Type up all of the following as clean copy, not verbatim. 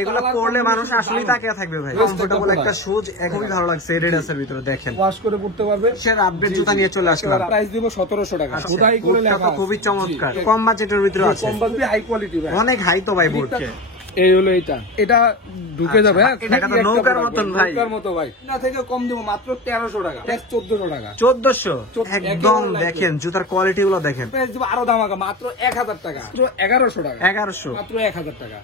এগুলো পরলে মানুষ আসলেই তাকিয়ে থাকবে ভাই। কমফোর্টেবল একটা শুজ, খুবই ভালো লাগছে। এডিডাসের ভিতরে দেখেন, ওয়াশ করে পড়তে পারবে। সের আপডেট জুতা নিয়ে চলে আসলাম। প্রাইস দিব 1700 টাকা। খোদাই করে লেখা, খুবই চমৎকার। কম বাজেটের ভিতরে আছে, কম বাজেটে হাই কোয়ালিটি ভাই, অনেক হাই তো ভাই। বোর্ড এই হলো এটা ঢুকে যাবে। এটা তো নৌকার মতন ভাই, নৌকার মতো ভাই। না থেকে কম দিব মাত্র 1300 টাকা, 1400 টাকা, 1400 একদম। দেখেন জুতার কোয়ালিটি গুলো দেখেন। প্রাইস দিব আরো দামাকা, মাত্র 1000 টাকা, মাত্র 1100 টাকা, 1100, মাত্র 1000 টাকা,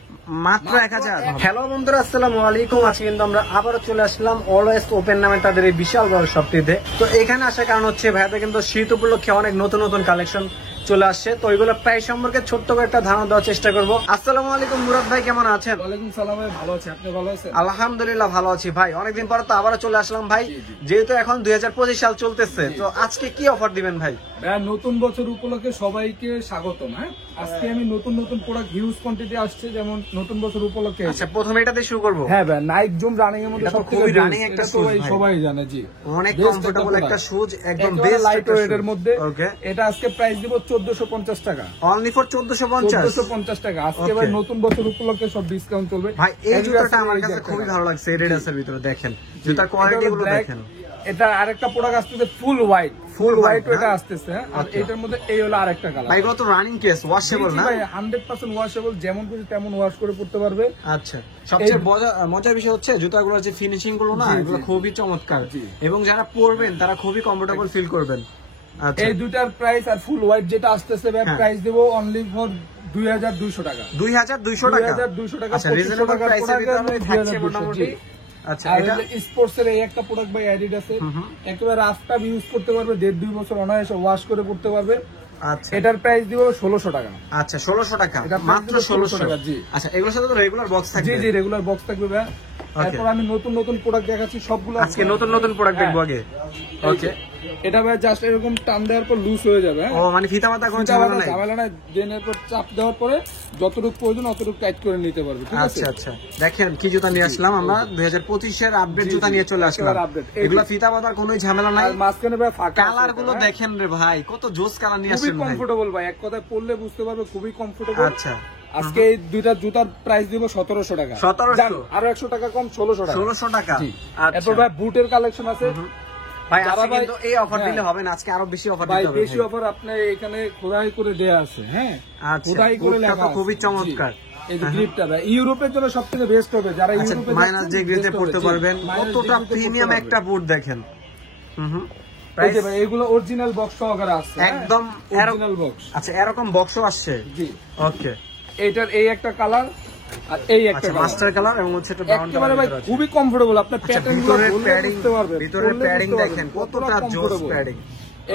মাত্র 1000। হ্যালো বন্ধুরা, আসসালামু আলাইকুম। আজকে কিন্তু আমরা আবারও চলে আসলাম অলওয়েজ ওপেন নামে তাদের এই বিশাল বড় শপটিতে। তো এখানে আসার কারণ হচ্ছে ভাইয়াদের কিন্তু শীত উপলক্ষে অনেক নতুন নতুন কালেকশন চলে আসছে। তো ওইগুলো প্রাইস সম্পর্কে ছোট্ট করে একটা ধারণা দেওয়ার চেষ্টা করবো। আসসালামু আলাইকুম মুরাদ ভাই, কেমন আছেন? ওয়ালাইকুম সালাম ভাই, ভালো আছি, আপনি ভালো আছেন? আলহামদুলিল্লাহ ভালো আছি ভাই। অনেকদিন পরে তো আবারও চলে আসলাম ভাই, যেহেতু এখন 2025 সাল চলতেছে। তো আজকে কি অফার দিবেন ভাই? নতুন বছর উপলক্ষে সবাইকে স্বাগতম। হ্যাঁ, আজকে আমি নতুন নতুন প্রোডাক্ট হিউজ কোয়ান্টিটি আসছে, যেমন নতুন বছর উপলক্ষে। আচ্ছা, প্রথমে এটা দিয়ে শুরু করব। হ্যাঁ ভাই, নাইক জুম রানিং এর মধ্যে সবথেকে রানিং একটা শুজ ভাই, সবাই জানে। জি, অনেক কমফোর্টেবল একটা শুজ, একদম বেস্ট লাইট ওয়েট এর মধ্যে। ওকে, এটা আজকে প্রাইস দিব 1450 টাকা, অনলি ফর 1450 টাকা। আজকে ভাই নতুন বছর উপলক্ষে সব ডিসকাউন্ট চলবে ভাই। এই জুতাটা আমার কাছে খুবই ভালো লাগছে, এডিডাসের ভিতরে দেখেন, জুতার কোয়ালিটি গুলো দেখেন। এটা আরেকটা প্রোডাক্ট আসতেছে ফুল হোয়াইট, এটা আসতেছে। আর এটার মধ্যে এই হলো আরেকটা কালার। ভাই এগুলো তো রানিং কেস, ওয়াশেবল না ভাই? 100% ওয়াশেবল, যেমন খুশি তেমন ওয়াশ করে পড়তে পারবে। আচ্ছা, সবচেয়ে মজার বিষয় হচ্ছে জুতাগুলোর যে ফিনিশিং গুলো না, এগুলো খুবই চমৎকার, এবং যারা পরবেন তারা খুবই কমফোর্টেবল ফিল করবেন। এই দুটার প্রাইস আর ফুল হোয়াইট যেটা আসতেছে ভাই, প্রাইস দেব অনলি ফর 2200 টাকা, 2200 টাকা। 2200 টাকা। আচ্ছা, রিজনেবল প্রাইসের ভিতরে থাকছে মোটামুটি। আচ্ছা, এটা স্পোর্টস এর এই একটা প্রোডাক্ট ভাই, অ্যাডিডাস এর, একেবারে রাফটাপ ইউজ করতে পারবে, 1.5-2 বছর অনায়াসে ওয়াশ করে পড়তে পারবে। আচ্ছা, এটার প্রাইস দিব 1600 টাকা। আচ্ছা, 1600 টাকা, মাত্র 1600 টাকা। জি, আচ্ছা, এগুলোর সাথে তো রেগুলার বক্স থাকবে? জি জি, রেগুলার বক্স থাকবে ভাই। তারপর আমি নতুন নতুন প্রোডাক্ট দেখাচ্ছি সবগুলো। আজকে নতুন নতুন প্রোডাক্ট দেখবো আগে। ওকে, এটা ভাই জাস্ট এরকম টান দেওয়ার পর লুজ হয়ে যাবে। ও মানে ফিতা মাথা কোনো ঝামেলা নাই। দেনের পর চাপ দেওয়ার পরে যতটুকু প্রয়োজন অতটুকু টাইট করে নিতে পারবে। ঠিক আছে? আচ্ছা আচ্ছা, দেখেন কি জুতা নিয়ে আসলাম আমরা, 2025 এর আপডেট জুতা নিয়ে চলে আসলাম। এগুলো ফিতা মাথার কোনো ঝামেলা নাই। আর মাঝখানে ভাই ফাঁকা, কালার গুলো দেখেন রে ভাই, কত জোস কালার নিয়ে আসছেন ভাই। কমফোর্টেবল ভাই, এক কথায় পরলে বুঝতে পারবে খুবই কমফোর্টেবল। আচ্ছা, আজকে এই দুইটা জুতার প্রাইস দিব 1700 টাকা। 1700, আরো 100 টাকা কম, 1600 টাকা। 1600 টাকা। আচ্ছা, এরপর ভাই বুটের কালেকশন আছে ভাই। আজকে কিন্তু এই অফার দিলে হবে না, আজকে আরো বেশি অফার দিতে হবে। বেশি অফার আপনি এখানে খোদাই করে দেয়া আছে। হ্যাঁ, খোদাই করে লেখা, খুবই চমৎকার। এই যে গ্রিপটা ভাই, ইউরোপের জন্য সবথেকে বেস্ট হবে। যারা ইউরোপে মাইনাস যে গ্রিপে পড়তে পারবেন, কতটা প্রিমিয়াম একটা বুট দেখেন। এই যে ভাই, এগুলো অরিজিনাল বক্স সহকারে আছে, একদম অরিজিনাল বক্স। আচ্ছা, এরকম বক্সও আসছে? জি। ওকে, এটার এই একটা কালার আর এই একটা মাস্টার কালার, এবং হচ্ছে এটা ব্রাউন কালার। ভাই খুবই কমফোর্টেবল, আপনি প্যাটার্ন গুলো বুঝতে পারবেন। ভিতরের প্যাডিং দেখেন কতটা জোস প্যাডিং।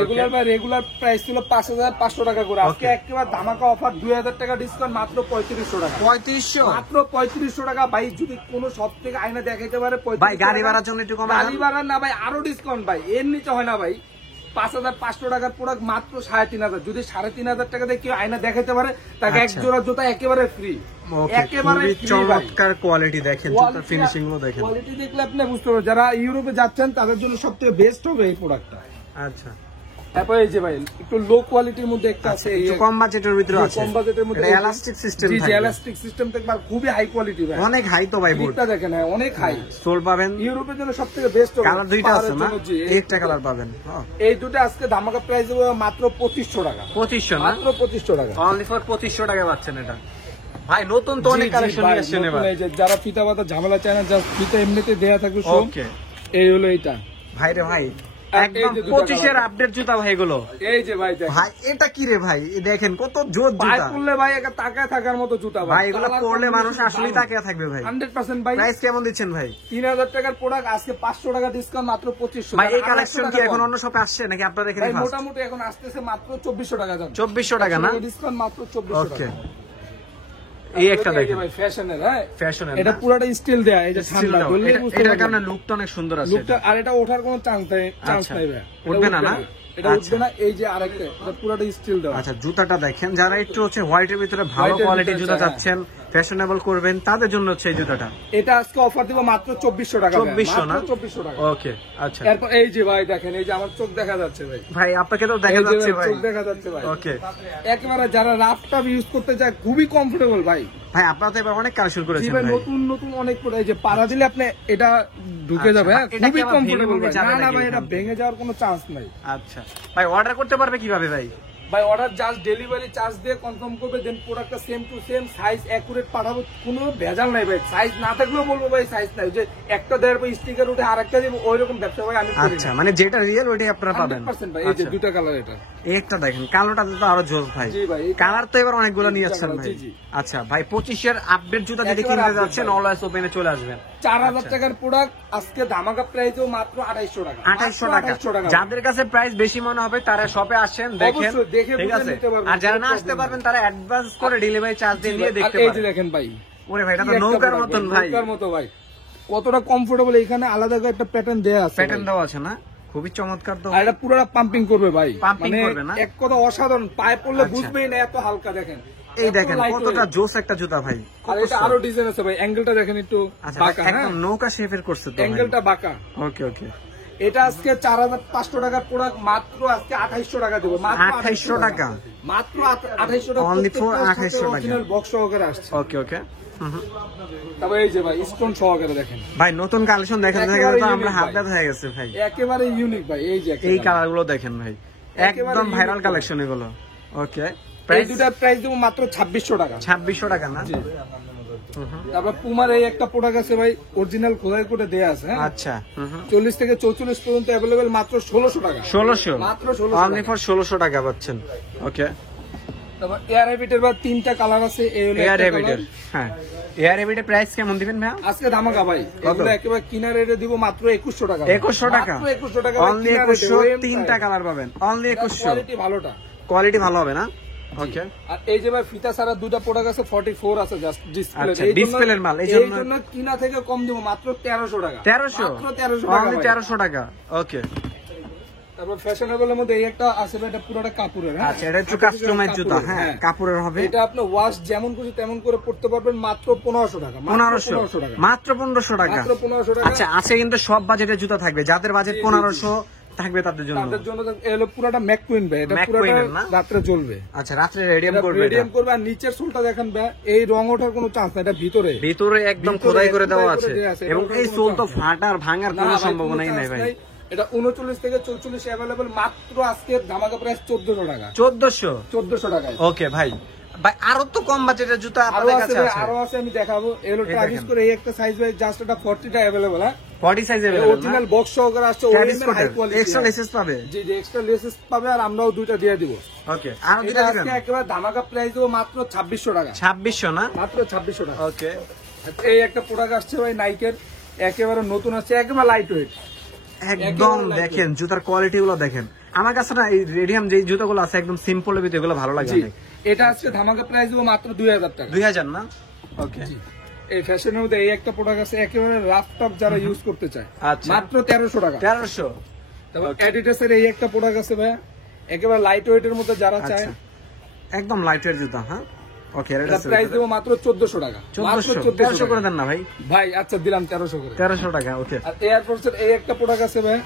এগুলার ভাই রেগুলার প্রাইস ছিল 5500 টাকা করে। আজকে একেবারে ধামাকা অফার, 2000 টাকা ডিসকাউন্ট, মাত্র 3500 টাকা। 3500, মাত্র 3500 টাকা ভাই। যদি কোন সব থেকে আয়না দেখাইতে পারে ভাই, গাড়ি ভাড়ার জন্য একটু কম, গাড়ি ভাড়া না ভাই, আরো ডিসকাউন্ট ভাই, এর নিচে হয় না ভাই। 5500 টাকার প্রোডাক্ট মাত্র 3500। যদি 3500 টাকা দিয়ে কেউ আয়না দেখাইতে পারে, তাকে এক জোড়া জুতা একেবারে ফ্রি। একেবারে চমৎকার কোয়ালিটি দেখেন, জুতার ফিনিশিং গুলো দেখেন। কোয়ালিটি দেখলে আপনি বুঝতে পারবেন, যারা ইউরোপে যাচ্ছেন তাদের জন্য সবথেকে বেস্ট হবে এই প্রোডাক্টটা। আচ্ছা, তারপর এই যে ভাই একটু লো কোয়ালিটির মধ্যে একটা আছে, একটু কম বাজেটের ভিতরে আছে। কম বাজেটের মধ্যে এটা ইলাস্টিক সিস্টেম থাকে। জি, ইলাস্টিক সিস্টেম থাকবে, আর খুবই হাই কোয়ালিটি ভাই, অনেক হাই তো ভাই। বুটটা দেখেন অনেক হাই, সোল পাবেন। ইউরোপের জন্য সবথেকে বেস্ট হবে। কালার দুইটা আছে না, একটা কালার পাবেন। এই দুটো আজকে ধামাকা প্রাইস হবে মাত্র 2500 টাকা। 2500 না, মাত্র 2500 টাকা, অনলি ফর 2500 টাকা পাচ্ছেন এটা ভাই। নতুন তো অনেক কালেকশন নিয়ে আসছেন এবার। এই যে যারা ফিতা বাতা ঝামেলা চায় না, জাস্ট ফিতা এমনিতে দেয়া থাকবে। ওকে, এই হলো এইটা ভাই রে ভাই, একদম 25 এর আপডেট জুতা ভাই এগুলো। এই যে ভাই ভাই, এটা কি রে ভাই, দেখেন কত জোর জুতা। পায়ে পরলে ভাই একা তাকায় থাকার মতো জুতা ভাই। এগুলো পরলে মানুষ আসলেই তাকিয়ে থাকবে ভাই, 100% ভাই। প্রাইস কেমন দিচ্ছেন ভাই? 3000 টাকার প্রোডাক্ট আজকে 500 টাকা ডিসকাউন্ট, মাত্র 2500 ভাই। এই কালেকশন কি এখন অন্য শপে আসছে নাকি আপনার এখানে? ভাই মোটামুটি এখন আসতেছে মাত্র 2400 টাকা দাম। 2400 টাকা না, ডিসকাউন্ট মাত্র 2400 টাকা। এই একটা দেখেন ভাই, ফ্যাশনের। হ্যাঁ, ফ্যাশনের, এটা পুরোটা স্টিল দেয়া। এই যে ঠান্ডা বললে এটার কারণে লুকটা অনেক সুন্দর আছে। লুকটা, আর এটা ওঠার কোনো চান্স নাই ভাই, উঠবে না না, এটা উঠবে না। এই যে আরেকটা, এটা পুরোটা স্টিল দেওয়া। আচ্ছা, জুতাটা দেখেন, যারা একটু হচ্ছে হোয়াইটের ভিতরে ভালো কোয়ালিটি জুতা চাচ্ছেন, ফ্যাশনেবল করবেন তাদের জন্য হচ্ছে এই জুতাটা। এটা আজকে অফার দিব মাত্র 2400 টাকা। 2400 না? 2400 টাকা। ওকে আচ্ছা। এরপর এই যে ভাই দেখেন, এই যে আমার চোখ দেখা যাচ্ছে ভাই। ভাই আপনাকে তো দেখা যাচ্ছে ভাই, চোখ দেখা যাচ্ছে ভাই। ওকে একেবারে যারা রাফটাপ ইউজ করতে চায় খুবই কমফোর্টেবল ভাই। ভাই আপনারা তো এবার অনেক কালেকশন করেছেন ভাই। নতুন নতুন অনেক পড়ে, এই যে পাড়া দিলে আপনি এটা ঢুকে আচ্ছা, যাবে, হ্যাঁ, এটা কি খুবই আবার কমফোর্টেবল ভেঙে ভাই। যাবে না না নাকি ভাই, এটা এখান থেকে? ভেঙে যাওয়ার কোনো চান্স নাই আচ্ছা ভাই, অর্ডার করতে পারবে কিভাবে ভাই? ভাই। অর্ডার জাস্ট ডেলিভারি চার্জ দিয়ে কনফার্ম করবে, দেন প্রোডাক্টটা same to same size accurate পাঠাবো, কোনো ভেজাল নাই ভাই। সাইজ না থাকলেও বলবো ভাই সাইজ নাই, যে একটা দেওয়ার পর স্টিকার উঠে আরেকটা দিব, ওইরকম ব্যবসা ভাই আমি করি না। আচ্ছা মানে যেটা রিয়েল ওইটাই আপনারা পাবেন। 100% ভাই। এই যে আচ্ছা। দুটো কালার, এটা এই একটা দেখেন, কালোটা তো আরো জোস ভাই। জি ভাই, এটা- কালার তো এবার অনেকগুলো নিয়ে যাচ্ছেন ভাই। জি, জি। আচ্ছা ভাই, 25 এর আপডেট জুতা যদি একেবারে কিনতে update যাচ্ছেন ভাই। অলওয়েজ ওপেনে চলে আসবেন। 4000 টাকার প্রোডাক্ট আজকে ধামাকা প্রাইসেও মাত্র 2800 টাকা। 2800 মাত্র টাকা। 2800 টাকা। যাদের কাছে প্রাইস বেশি মনে হবে তারা শপে আসেন, দেখেন, অবশ্যই দেখে ঠিক বুঝে আছে? নিতে পারবেন, আর যারা কোনো না আসতে problem পারবেন তারা অ্যাডভান্স করে ডেলিভারি চার্জ দিয়ে নিয়ে আর দেখতে এই যে পারেন। দেখেন ভাই, ওরে ভাই, এটা তো কি একটা নৌকার product মতন ভাই। নৌকার মতো ভাই, কতটা কমফোর্টেবল। এখানে আলাদা করে একটা প্যাটার্ন দেয়া আছে প্যাটার্ন ভাই। দেওয়া আছে না, খুবই চমৎকার তো। আর এটা পুরোটা পাম্পিং করবে ভাই, Pumping করবে না? এক কথা অসাধারণ। পায়ে পড়লে আচ্ছা। বুঝবেই না এত হালকা। দেখেন এই এত দেখেন lightweight। কতটা জোস একটা জুতা ভাই। আর এটা আরো ডিজাইন আছে ভাই, অ্যাঙ্গেলটা দেখেন একটু আচ্ছা বাঁকা, হ্যাঁ, একদম নৌকা শেপের করছে তো ভাই। অ্যাঙ্গেলটা বাঁকা। ওকে ওকে। এটা আজকে 4500 টাকার প্রোডাক্ট মাত্র আজকে 2800 টাকা দেবো। মাত্র 2800 টাকা? মাত্র 2800 টাকা। Only for 2800 টাকা। অরিজিনাল বক্স সহকারে আসছে। ওকে ওকে। তবে এই যে ভাই স্টোন সহকারে দেখেন, ভাই নতুন কালেকশন দেখেন, দেখে একেবারে তো আমরা unique হাত ভাই। ব্যথা হয়ে গেছে ভাই। একেবারে ইউনিক ভাই। এই যে একটা এই colour। কালার গুলো দেখেন ভাই, একেবারে একদম ভাইরাল unique কালেকশন এগুলো। ওকে, এই প্রাইস দুটার প্রাইস দেবো মাত্র 2600 টাকা। 2600 টাকা না? তারপর পুমার এই একটা প্রোডাক্ট আছে ভাই, অরিজিনাল খোদাই করে দেয়া আছে, হ্যাঁ, আচ্ছা 40 থেকে 44 পর্যন্ত অ্যাভেলেবেল, মাত্র 1600 টাকা। 1600, মাত্র 1600 অনলি ফর 1600 টাকা পাচ্ছেন। ওকে, তারপর এয়ার হ্যাবিটের বা তিনটা কালার আছে। এই হলো এয়ার একটা হ্যাবিটের। colour। হ্যাঁ, এয়ার হ্যাবিটের প্রাইস কেমন দিবেন ভাই? আজকে ধামাকা ভাই, এগুলো একেবারে কিনা রেটে দিব মাত্র 2100 টাকা। 2100 টাকা? মাত্র 2100 টাকা। অনলি 2100, তিনটা কালার পাবেন, অনলি 2100। কোয়ালিটি ভালোটা, কোয়ালিটি ভালো হবে না? ওকে। আর এই যে ভাই ফিতা ছাড়া দুটা প্রোডাক্ট আছে, 44 আছে জাস্ট ডিসপ্লে। আচ্ছা, ডিসপ্লের মাল, এই এই জন্য জন্য কিনা থেকে কম দিব, মাত্র 1300 টাকা। 1300, মাত্র 1300 টাকা অনলি ভাই। 1300 টাকা। ওকে, তারপর ফ্যাশনেবলের মধ্যে এই একটা আছে ভাই, এটা পুরোটা কাপড়ের, হ্যাঁ, আচ্ছা এটা একটু কাস্টমাইজ জুতা, হ্যাঁ কাপড়ের হবে। এটা আপনি ওয়াশ যেমন খুশি তেমন করে পড়তে পারবেন, মাত্র 1500 টাকা। মাত্র 1500 টাকা। মাত্র 1500 টাকা। মাত্র 1500 টাকা। আচ্ছা, আছে কিন্তু সব বাজেটের জুতা থাকবে, যাদের বাজেট 1500 থাকবে তাদের জন্য। তাদের জন্য এলো পুরোটা ম্যাককুইন ভাই, এটা পুরোটা McQueen এর না? রাত্রে জ্বলবে। আচ্ছা, রাত্রে রেডিয়াম করবে এটা। রেডিয়াম করবে। আর নিচের সোলটা দেখেন ভাই, এই রং ওঠার কোনো চান্স নাই, এটা ভিতরে ভিতরে একদম ভিতরে খোদাই করে দেওয়া খোদাই করে আছে, দেয়া আছে, এবং এটার এই কোনো সোল তো chance নেই। ফাটার ভাঙার না কোনো ভাই, সম্ভাবনাই কোনো নাই chance ভাই। নাই। এটা 39 থেকে 44 অ্যাভেলেবল, মাত্র আজকে ধামাকা প্রাইস 1400 টাকা। 1400? 1400 টাকায়। ওকে ভাই, ভাই আরো তো কম বাজেটের জুতা আরো আপনাদের আছে কাছে ভাই, আছে? আরো আছে, আমি দেখাবো। এলো এই ট্রাভিস দেখেন। করে এই একটা সাইজ ভাই, জাস্ট এটা 40টা অ্যাভেলেবল, হ্যাঁ, 40 সাইজ अवेलेबल অরিজিনাল বক্স সহকারে আসছে, OEM high quality, extra laces পাবে। জি জি, এক্সট্রা লেসেস পাবে। আর আমরাও দুইটা দিয়ে দিব। ওকে, আরো এটা দুটো আজকে দিবেন? একেবারে ধামাকা প্রাইস দেবো মাত্র 2600 টাকা। 2600 না? মাত্র 2600 টাকা। ওকে, এই একটা প্রোডাক্ট আসছে ভাই নাইকের, একেবারে নতুন আসছে, একেবারে লাইট ওয়েট। একদম একেবারে দেখেন জুতার কোয়ালিটি গুলো দেখেন। আমার কাছে না এই রেডিয়াম যে জুতাগুলো আছে একদম সিম্পল এর ভিতরে, এগুলো ভালো লাগে জি, অনেক। এটা আজকে ধামাকা প্রাইস দেবো মাত্র 2000 টাকা। 2000 না? ওকে, এই ফ্যাশনের মধ্যে এই একটা প্রোডাক্ট আছে, একেবারে রাফ টপ যারা ইউজ করতে চায়, আচ্ছা। মাত্র 1300 টাকা। 1300? তারপর অ্যাডিডাসের এই একটা প্রোডাক্ট আছে ভাই, একেবারে লাইট ওয়েটের মধ্যে যারা চায়, আচ্ছা, একদম লাইট ওয়েট জুতা। হ্যাঁ, ওকে, এটা প্রাইস দেবো মাত্র 1400 টাকা। মাত্র 1400 করে দেন না ভাই? ভাই আচ্ছা, দিলাম 1300 করে। 1300 টাকা। ওকে, আর এয়ারফোর্সের এই একটা প্রোডাক্ট আছে ভাই,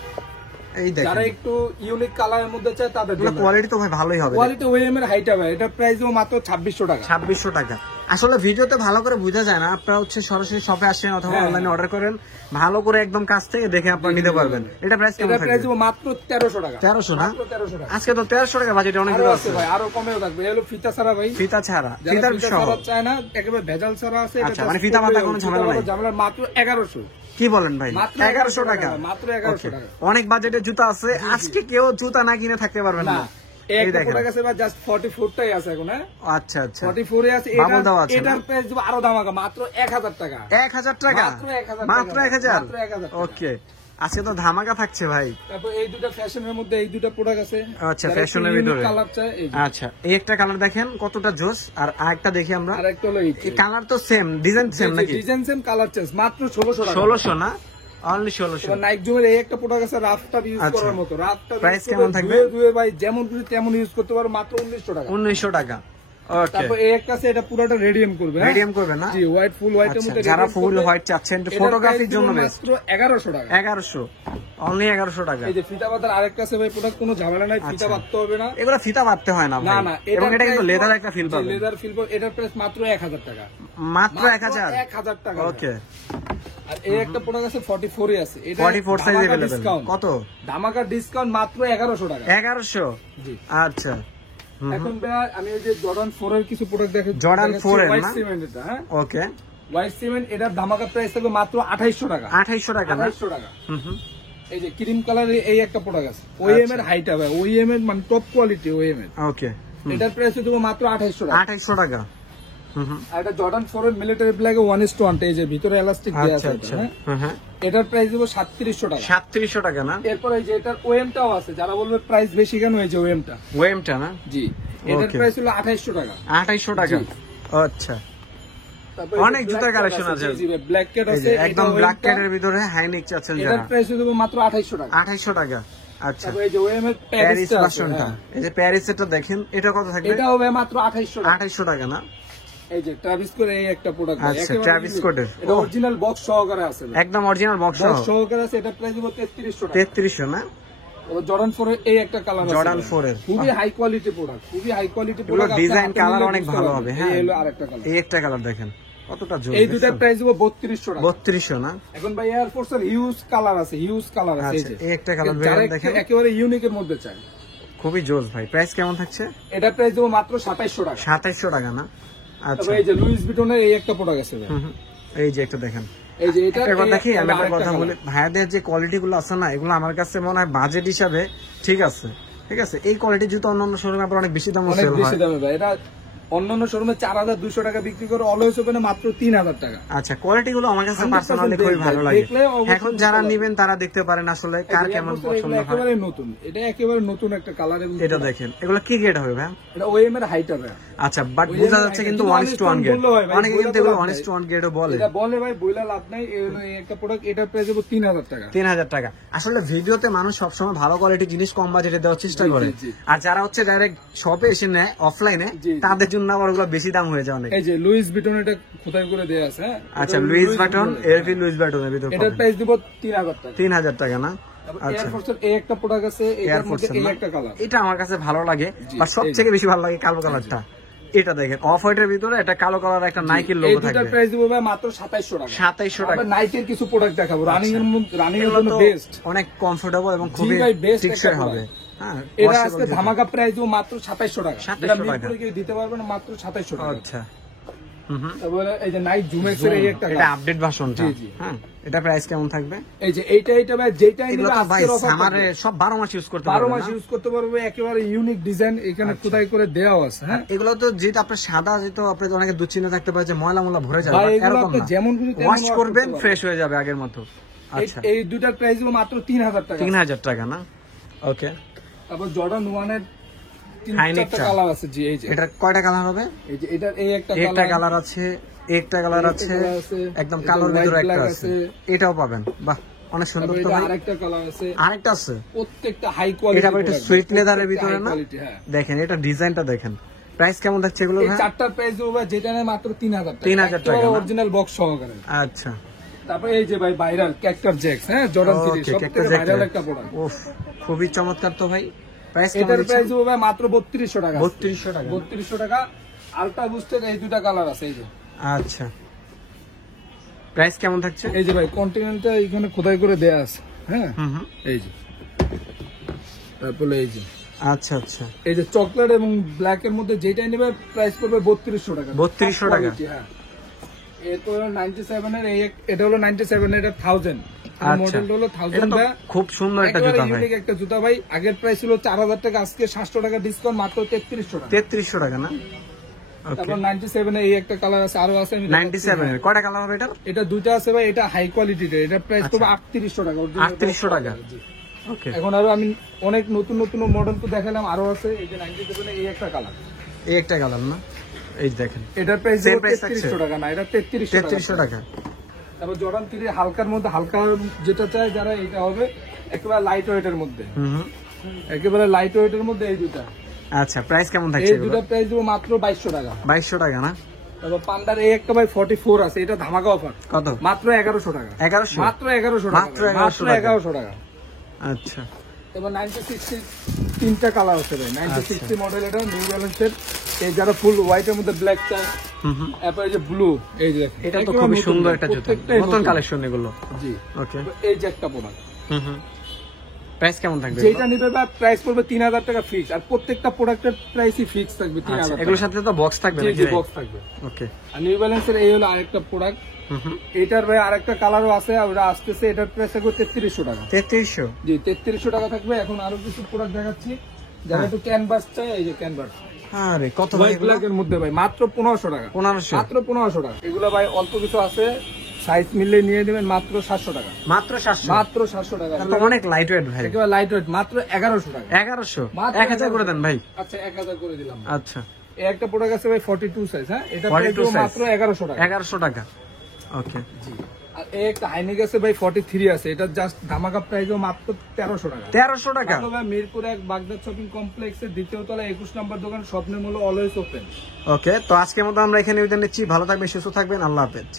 এই দেখেন যারা একটু ইউনিক কালারের মধ্যে চায় তাদের জন্য। কোয়ালিটি তো ভাই ভালোই হবে। কোয়ালিটি ওএম এর হাইটা ভাই, এটা প্রাইস দেবো মাত্র 2600 টাকা। 2600 টাকা। আসলে ভিডিওতে ভালো করে বোঝা যায় না, আপনারা হচ্ছে সরাসরি শপে আসেন অথবা হ্যাঁ, অনলাইনে অর্ডার করেন, ভালো করে একদম কাছ থেকে দেখে আপনারা নিতে পারবেন। এটা প্রাইস কেমন এটা প্রাইস থাকবে? দেবো মাত্র 1300 টাকা। 1300 না? মাত্র 1300 টাকা। আজকে তো 1300 টাকা বাজেট অনেক আরো আছে আছে ভাই, আরো কমেও থাকবে। এগুলো ফিতা ছাড়া ভাই, ফিতা ছাড়া, যারা ফিতার ফিতা সহ। ছাড়া চায় না, একেবারে ভেজাল ছাড়া আছে। এটা আচ্ছা, মানে just ফিতা মাথা করলেও কোনো ফিতা ঝামেলা মাথা নাই? ঝামেলা, মাত্র 1100। কি বলেন ভাই? মাত্র 1100 টাকা? মাত্র 1100 Okay, টাকা। অনেক বাজেটের জুতা আছে, আজকে কেউ জুতা না কিনে থাকতে পারবেন না, না। এই এই একটা দেখেন। প্রোডাক্ট আছে ভাই, জাস্ট 44 টাই আছে এখন, হ্যাঁ, আচ্ছা আচ্ছা, 44 এ আছে। বাবল দেওয়া আছে না? এটার প্রাইস দেবো আরো দামাকা, মাত্র 1000 টাকা। 1000 টাকা? মাত্র 1000 মাত্র টাকা। 1000? মাত্র 1000 টাকা। ওকে, আজকে তো ধামাকা থাকছে ভাই। তারপর এই দুটো ফ্যাশনের মধ্যে এই দুটো প্রোডাক্ট আছে। আচ্ছা, ফ্যাশনের ভিতরে কালার চায়, এই যে। আচ্ছা, এই একটা কালার দেখেন কতটা জোস, আর আরেকটা দেখি আমরা। আর একটা হলো এই কালার তো সেম, ডিজাইন সেম নাকি? ডিজাইন সেম, কালার চেঞ্জ, মাত্র 1600 টাকা। 1600 না? অনলি 1600। নাইক জুমের এই একটা প্রোডাক্ট আছে, রাফটাপ ইউজ আচ্ছা। করার মতো। রাফটাপ Price কেমন থাকবে? ধুয়ে ভাই যেমন খুশি তেমন ইউজ করতে পারো, মাত্র 1900 টাকা। 1900 টাকা। ওকে, তারপর এই একটা আছে, এটা পুরোটা রেডিয়াম করবে, রেডিয়াম করবে না? জি, হোয়াইট ফুল হোয়াইটের আচ্ছা, মধ্যে যারা radium ফুল করবে। হোয়াইট চাচ্ছেন এটার ফটোগ্রাফির price জন্য দিব বেস্ট, মাত্র 1100 টাকা। 1100, অনলি 1100 টাকা। এই যে ফিতা বাঁধার আরেকটা আছে ভাই, প্রোডাক্ট কোনো ঝামেলা নাই, ফিতা আচ্ছা। বাঁধতে হবে না। এগুলো ফিতা বাঁধতে হয় না না ভাই, না, এবং এটা কিন্তু লেদার একটা ফিল পাবে, লেদার ফিল পাবে। এটার প্রাইস মাত্র 1000 টাকা, মাত্র 1000। 1000 টাকা। ওকে, আর এই একটা প্রোডাক্ট আছে 44 এ আছে, এটা 44 সাইজ ধামাকা अवेलेबल। ডিসকাউন্ট। কত? ধামাকা ডিসকাউন্ট মাত্র 1100 টাকা। 1100, জি। আচ্ছা। এখন ভাই আমি ওই যে জর্ডান 4 এর কিছু প্রোডাক্ট দেখে, জর্ডান 4 এর হোয়াইট না? সিমেন্ট এটা, হ্যাঁ ওকে, হোয়াইট সিমেন্ট, এটার ধামাকা প্রাইস থাকবে মাত্র 2800 টাকা। 2800 টাকা না? 2800 টাকা। হুম হুম, এই যে ক্রিম কালারের এই একটা প্রোডাক্ট আছে, ওএম এর হাইট হবে, ওএম এর মানে টপ কোয়ালিটি ওএম এর, ওকে, এটার প্রাইস দেবো মাত্র 2800 টাকা। 2800 টাকা। হুম হুম, আর এটা জর্ডান 4 এর মিলিটারি ব্ল্যাকে 1:1, এই যে ভিতরে এলাস্টিক দেয়া আচ্ছা আছে আচ্ছা, এটা, হ্যাঁ? হ্যাঁ, এটার প্রাইস দেবো 3700 টাকা। 3700 টাকা না? এরপর এই যে এটার ওএমটাও আছে, যারা বলবে প্রাইস বেশি কেন, এই যে ওএমটা, ওয়েমটা না? জি, এটার Okay. প্রাইস হলো 2800 টাকা। 2800 টাকা, জি। আচ্ছা। তারপর অনেক জুতার কালেকশন আছে, ব্ল্যাক ক্যাট এই আছে, যে এটা একদম ব্ল্যাক ওএমটা, ক্যাটের ভিতরে হাইনিক চাচ্ছেন এটার যারা, প্রাইস দেবো মাত্র 2800 টাকা। 2800 টাকা, আচ্ছা। তারপর এই যে ওএম এর প্যারিস প্যারিসটা আছে, ভার্সনটা, হ্যাঁ। এই যে প্যারিসেরটা দেখেন, এটা কত থাকবে? এটা হবে মাত্র 2800 টাকা। 2800 টাকা না? এই যে ট্রাভিস স্কট এই একটা প্রোডাক্ট, আচ্ছা, ট্রাভিস স্কটের। এটা ও। অরিজিনাল বক্স সহকারে আছে, একদম অরিজিনাল বক্স বক্স সহকারে আছে, এটা প্রাইস দেবো 3300 টাকা। 3300 না? জর্ডান 4 এর এই একটা কালার আছে, জর্ডান 4 এর। খুবই হাই কোয়ালিটি প্রোডাক্ট, খুবই হাই কোয়ালিটি এগুলো প্রোডাক্ট। ডিজাইন কালার অনেক ভালো হবে, হ্যাঁ। এই হলো আরেকটা কালার, এই একটা কালার দেখেন কতটা জোর, এই দুটার প্রাইস দেবো 3200 টাকা। 3200 না? এখন ভাই এয়ার ফোর্স এর হিউজ কালার আছে, হিউজ কালার আছে, এই আচ্ছা, যে এই একটা কালার যারা ভেরিয়েন্ট দেখেন, একেবারে ইউনিকের মধ্যে চাই, খুবই জোর ভাই। প্রাইস কেমন থাকছে? এটা প্রাইস দেবো মাত্র 2700 টাকা। 2700 টাকা না? আচ্ছা, তারপর এই যে লুইস ভিটনের এই একটা প্রোডাক্ট আছে ভাই, হুম হুম, এই যে একটা দেখেন। এই যে এটা একটা কথা কি, আমি একটা কথা বলি, ভাইয়াদের যে কোয়ালিটি গুলো আছে না, এগুলো আমার কাছে মনে হয় বাজেট হিসাবে ঠিক আছে, ঠিক আছে। এই কোয়ালিটি জুতো অন্যান্য শোরুমে আবার অনেক বেশি দাম অনেক সেল বেশি হয়। দামে ভাই, এটা অন্যান্য শোরুমে 4200 টাকা বিক্রি করে, অলওয়েজ ওপেনে মাত্র 3000 টাকা। আচ্ছা, কোয়ালিটি গুলো আমার কাছে 100% পার্সোনালি খুবই ভালো লাগে। দেখলে অবশ্যই এখন যারা বুঝতে নিবেন তারা দেখতে পারেন আসলে কার কেমন পছন্দ হয়। একেবারে নতুন, এটা একেবারে নতুন একটা কালার। এটা দেখেন, এগুলো কি গ্রেড হবে ভাই? এটা ওএম এর হাইট হবে। আচ্ছা, বাট বোঝা যাচ্ছে কিন্তু 1:1 গ্রেড, অনেকে কিন্তু এগুলো 1:1 গ্রেডও বলে। এটা বলে ভাই, বইলা লাভ নাই। এই হলো এই একটা প্রোডাক্ট, এটার প্রাইস দেবো 3000 টাকা। 3000 টাকা। আসলে ভিডিওতে মানুষ সবসময় ভালো কোয়ালিটি জিনিস কম বাজেটে দেওয়ার চেষ্টা করে, জি। আর যারা হচ্ছে ডাইরেক্ট শপে এসে নেয় অফলাইনে, জি। তাদের জন্য আবার ওগুলো বেশি দাম হয়ে যায় অনেক। এই যে লুইস ভিটন, এটা খোদাই করে দেয়া আছে, হ্যাঁ। আচ্ছা, এটা লুইস বাটন, ভিটনের, এরপি লুইস বাটনের ভিতর এটার প্রাইস দেবো 3000 টাকা। 3000 টাকা না? আচ্ছা, এয়ার ফোর্সের এই একটা প্রোডাক্ট আছে, এটার এয়ার মধ্যে ফোর্স এই একটা কালার। এটা আমার কাছে ভালো লাগে, জি, বা এই সবথেকে বেশি ভালো লাগে কালো কালারটা। এটা দেখেন, অফ হোয়াইটের ভিতরে একটা কালো কালার একটা নাইকের এই লোগো দুটার থাকবে। প্রাইস দেবো ভাই মাত্র 2700 টাকা। 2700 টাকা। আমরা নাইকের কিছু প্রোডাক্ট দেখাবো, রানিং এর মধ্যে, রানিং এর এগুলো জন্য তো বেস্ট। অনেক কমফোর্টেবল এবং খুবই ভাই, best টেকসই একটা হবে, হ্যাঁ। এটা washable আজকে জুতো। ধামাকা প্রাইস দেবো মাত্র 2700 টাকা। 2700 যেটা টাকা। মিরপুরে কেউ দিতে পারবে না, মাত্র 2700 টাকা। আচ্ছা, হুম হুম। তারপরে এই যে নাইক জুমেক্স এর এই একটা এটা কালার। আপডেট ভার্সনটা, জি, জি। হ্যাঁ। এটা প্রাইস কেমন থাকবে? এই যে এইটা ভাই, যেটা এগুলো নিবে তো ভাই আজকের অফার সামারে সব 12 মাস ইউজ করতে 12 পারবেন মাস না? ইউজ করতে পারবে, একেবারে ইউনিক ডিজাইন এখানে খোদাই করে দেওয়া আছে, হ্যাঁ। এগুলো তো যেটা আপনার সাদা, যেটা আপনি অনেকে দুশ্চিন্তা থাকতে পারে যে ময়লা ময়লা ভরে যাবে, ভাই, এগুলো এরকম আপনি না। যেমন খুশি তেমন ওয়াশ wash করবেন, করতে ফ্রেশ হয়ে যাবে আগের মতো। আচ্ছা, এই দুটার প্রাইস দেবো মাত্র 3000 টাকা। 3000 টাকা না? ওকে। তারপর জর্ডান 1 এর হাইনেকটা। 3-4টা কালার আছে, জি। এই যে এটা কয়টা কালার হবে? এই যে এটার এই একটা একটা কালার আছে, একটা কালার একটা আছে, কালার আছে, একদম এটা কালোর ভিতরে white একটা black আছে, আছে। এটাও পাবেন। বাহ, অনেক সুন্দর তারপর তো এটা ভাই। আরেকটা কালার আছে, আরেকটা আছে, প্রত্যেকটা হাই কোয়ালিটি। এটা আবার একটু সুইট লেদারের ভিতরে না? হ্যাঁ। দেখেন এটা ডিজাইনটা দেখেন। প্রাইস কেমন থাকছে এগুলো এই ভাই? চারটার প্রাইস দেবো ভাই, যেটা নেয় মাত্র 3000 টাকা। 3000 টাকা না? অরিজিনাল বক্স সহকারে। আচ্ছা, তারপর এই যে ভাই ভাইরাল ক্যাক্টার জ্যাক্স, হ্যাঁ, জর্ডান 3 ওকে, সবথেকে একটা ভাইরাল একটা প্রোডাক্ট। উফ, খুবই চমৎকার তো ভাই। প্রাইস কেমন এটার দিচ্ছেন? প্রাইস দেবো ভাই মাত্র 3200 টাকা। 3200 টাকা। 3200 টাকা। আলট্রা বুস্টের এই দুটা কালার আছে, এই যে। আচ্ছা, প্রাইস কেমন থাকছে? এই যে ভাই কন্টিনেন্টটা এখানে খোদাই করে দেয়া আছে, হ্যাঁ। হুম হুম, এই যে, তারপরে এই যে, আচ্ছা আচ্ছা, এই যে চকলেট এবং ব্ল্যাক এর মধ্যে যেটাই নেবে প্রাইস পড়বে 3200 টাকা। 3200 টাকা। হ্যাঁ। এরপর 97 এর এটা হলো 97 এর, এটা 1000 আচ্ছা, মডেলটা হলো এটা 1000 তো ভাই। খুব সুন্দর একটা একেবারে জুতা ভাই। ইউনিক একটা জুতা ভাই। আগের প্রাইস ছিল 4000 টাকা, আজকে 700 টাকা ডিসকাউন্ট, মাত্র 3300 টাকা। 3300 টাকা না? ওকে, তারপর 97 এর এই একটা কালার আছে, আরো আছে। আমি 97 এর কয়টা কালার হবে এটা? এটা দুইটা আছে ভাই, এটা হাই কোয়ালিটির, এটা প্রাইস পড়বে 3800 টাকা। 3800 টাকা। জি। ওকে, এখন আরো আমি অনেক নতুন নতুন মডেল তো দেখালাম, আরো আছে। এই যে 97 এর এই একটা কালার, এই একটা কালার না? এই দেখেন, এটার প্রাইস Same price থাকছে? 3300 টাকা না, এটা 3300 টাকা। তারপর জর্ডান 3 হালকার মধ্যে, হালকা যেটা চায় যারা, এটা হবে একেবারে লাইট ওয়েটের মধ্যে, হুম হুম, একেবারে লাইট ওয়েটের মধ্যে এই দুটা। আচ্ছা, প্রাইস কেমন থাকছে এই এগুলো? দুটো প্রাইস দেবো মাত্র 2200 টাকা। 2200 টাকা না? তারপর পান্ডার এই একটা ভাই 44 আছে, এটা ধামাকা অফার। কত? মাত্র 1100 টাকা। 1100? মাত্র 1100 টাকা। মাত্র 1100 টাকা। 1100 টাকা। আচ্ছা, এবার 9060 তিনটা কালার আছে ভাই। 9060 মডেল, এটা নিউ ব্যালেন্সের। এই যারা ফুল হোয়াইটের মধ্যে ব্ল্যাক চাই, এরপর এই যে ব্লু, এই যে এটা তো খুবই সুন্দর একটা জুতা, প্রত্যেকটাই নতুন কালেকশন এগুলো। জি। ওকে, এই যে একটা প্রোডাক্ট, প্রাইস কেমন থাকবে? যেটা নিবে বা প্রাইস পড়বে 3000 টাকা ফিক্স, আর প্রত্যেকটা প্রোডাক্টের প্রাইসই ফিক্স থাকবে 3000 টাকা। এগুলোর সাথে তো বক্স থাকবে নাকি? জি, বক্স থাকবে। ওকে, আর নিউ ব্যালেন্সের এই হলো আরেকটা প্রোডাক্ট। এটার ভাই আরেকটা কালারও আছে, আর ওটা আসতেছে, এটার প্রাইস থাকবে 3300 টাকা। 3300? জি, 3300 টাকা থাকবে। এখন আরো কিছু প্রোডাক্ট দেখাচ্ছি, যারা একটু ক্যানভাস চাই, এই যে ক্যানভাস। আরে কত ভাই হোয়াইট এগুলো? ব্ল্যাকের মধ্যে ভাই মাত্র 1500 টাকা। 1500? মাত্র 1500 টাকা। এগুলো ভাই অল্প কিছু আছে, সাইজ মিললে নিয়ে নেবেন মাত্র 700 টাকা। মাত্র 700? মাত্র 700 টাকা। তাহলে অনেক লাইট ওয়েট ভাই। একেবারে লাইট ওয়েট, মাত্র 1100 টাকা। 1100? মাত্র 1000 করে দেন ভাই। আচ্ছা, 1000 করে দিলাম। আচ্ছা, এই একটা প্রোডাক্ট আছে ভাই 42 সাইজ, হ্যাঁ, এটা 42 size? মাত্র 1100 টাকা। 1100 টাকা। ওকে, জি। আর এই একটা হাইনেক আছে ভাই 43 আছে, এটা জাস্ট ধামাকা প্রাইসও মাত্র 1300 টাকা। 1300 টাকা? মাত্র ভাই মিরপুর 1 বাগদাদ শপিং কমপ্লেক্সের দ্বিতীয় তলায় 21 নম্বর দোকান, স্বপ্নের মূল্য অলওয়েজ ওপেন। ওকে, তো আজকের মতো আমরা এখানে বিদায় নিচ্ছি। ভালো থাকবেন, সুস্থ থাকবেন, আল্লাহ হাফেজ।